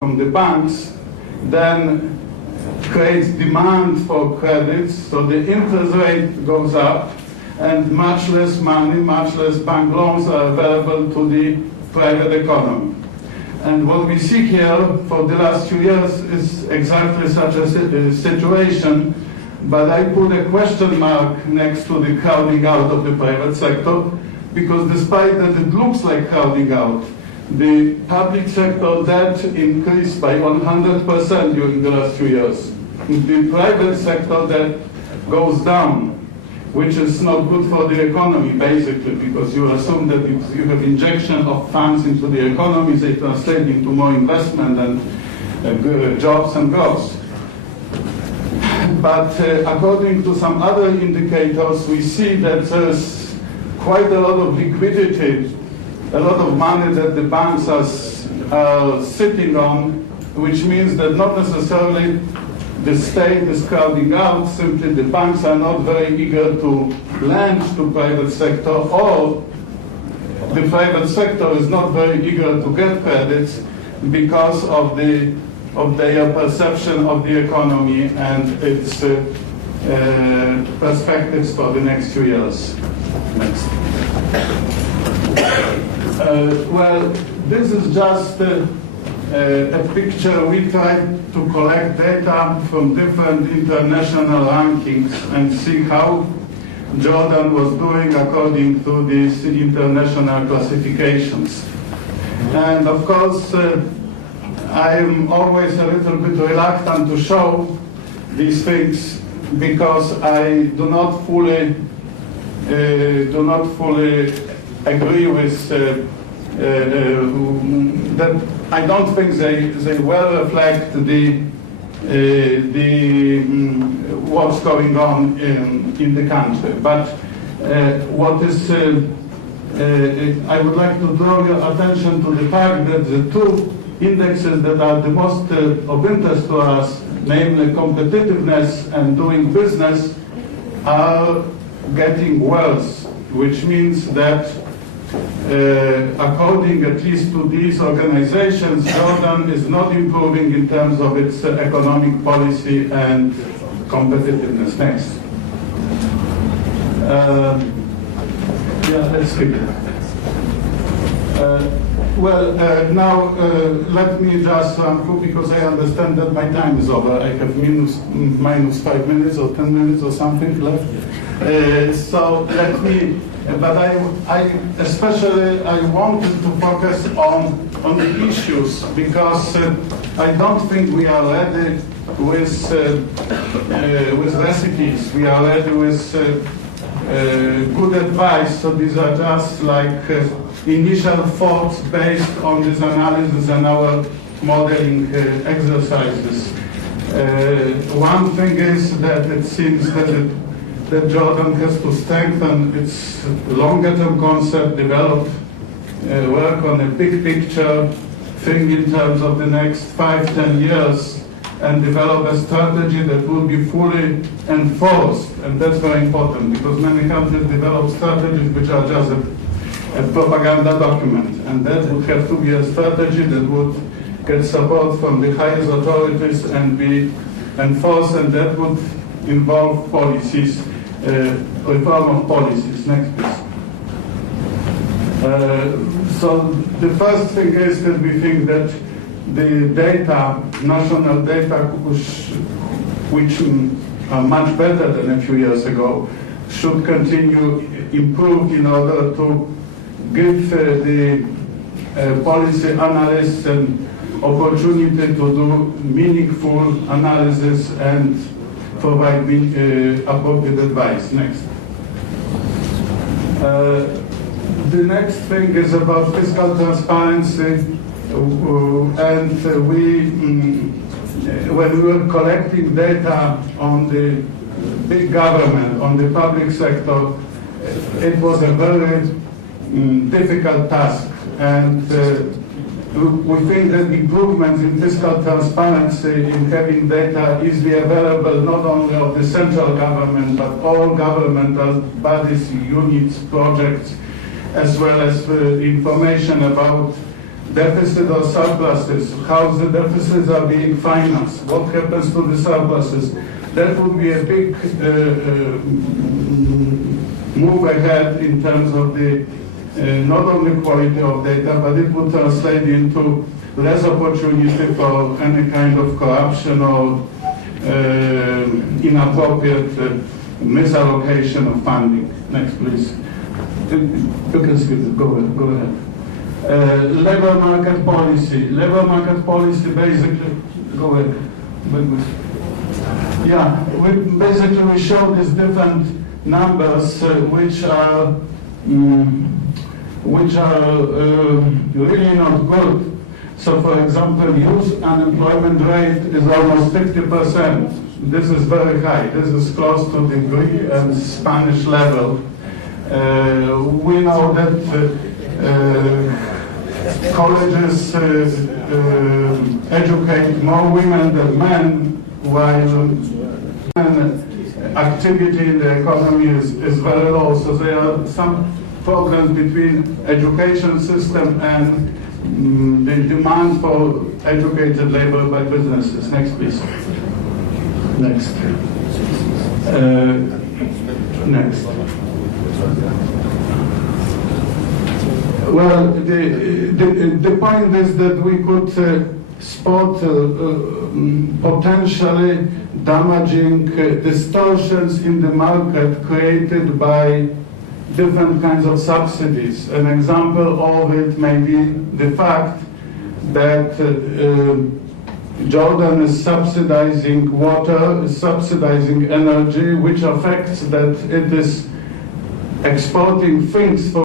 from the banks, then creates demand for credits, so the interest rate goes up, and much less money, much less bank loans are available to the private economy. And what we see here for the last few years is exactly such a situation, but I put a question mark next to the crowding out of the private sector, because despite that it looks like crowding out, the public sector debt increased by 100% during the last few years. The private sector debt goes down, which is not good for the economy, basically, because you assume that if you have injection of funds into the economy, they translate into more investment and jobs and growth. But according to some other indicators, we see that there's quite a lot of liquidity, a lot of money that the banks are sitting on, which means that not necessarily the state is crowding out, simply the banks are not very eager to lend to private sector, or the private sector is not very eager to get credits because of their perception of the economy and its perspectives for the next few years. Next. Well, this is just a picture. We tried to collect data from different international rankings and see how Jordan was doing according to these international classifications. And of course, I am always a little bit reluctant to show these things because I do not fully agree with that. I don't think they well reflect what's going on in the country. But what is I would like to draw your attention to the fact that the two indexes that are the most of interest to us, namely competitiveness and doing business, are getting worse, which means that according at least to these organizations, Jordan is not improving in terms of its economic policy and competitiveness. Next. Yeah, let's skip it. Now let me just run through, because I understand that my time is over. I have minus 5 minutes or 10 minutes or something left. So let me. But I especially wanted to focus on the issues, because I don't think we are ready with recipes. We are ready with good advice. So these are just like initial thoughts based on this analysis and our modeling exercises. One thing is that it seems that Jordan has to strengthen its longer-term concept, develop, work on a big picture, think in terms of the next 5-10 years, and develop a strategy that will be fully enforced. And that's very important, because many countries develop strategies which are just a propaganda document. And that would have to be a strategy that would get support from the highest authorities and be enforced, and that would involve policies, reform of policies. Next, please. So the first thing is that we think that the data, national data, which are much better than a few years ago, should continue improved in order to give the policy analysts an opportunity to do meaningful analysis and provide appropriate advice. Next. The next thing is about fiscal transparency, and when we were collecting data on the big government, on the public sector, it was a very difficult task, and we think that improvements in fiscal transparency, in having data easily available not only of the central government but all governmental bodies, units, projects, as well as information about deficit or surpluses, how the deficits are being financed, what happens to the surpluses. That would be a big move ahead in terms of the not only quality of data, but it would translate into less opportunity for any kind of corruption or inappropriate misallocation of funding. Next, please. You can skip it. Go ahead. Labor market policy. Labor market policy basically. Go ahead. Yeah, we show these different numbers which are really not good. So, for example, youth unemployment rate is almost 50%. This is very high. This is close to the Greek and Spanish level. We know that colleges educate more women than men, while activity in the economy is very low. So there are some problems between education system and the demand for educated labor by businesses. Next, please. Next. Next. Well, the point is that we could spot potentially damaging distortions in the market created by different kinds of subsidies. An example of it may be the fact that Jordan is subsidizing water, is subsidizing energy, which affects that it is exporting things for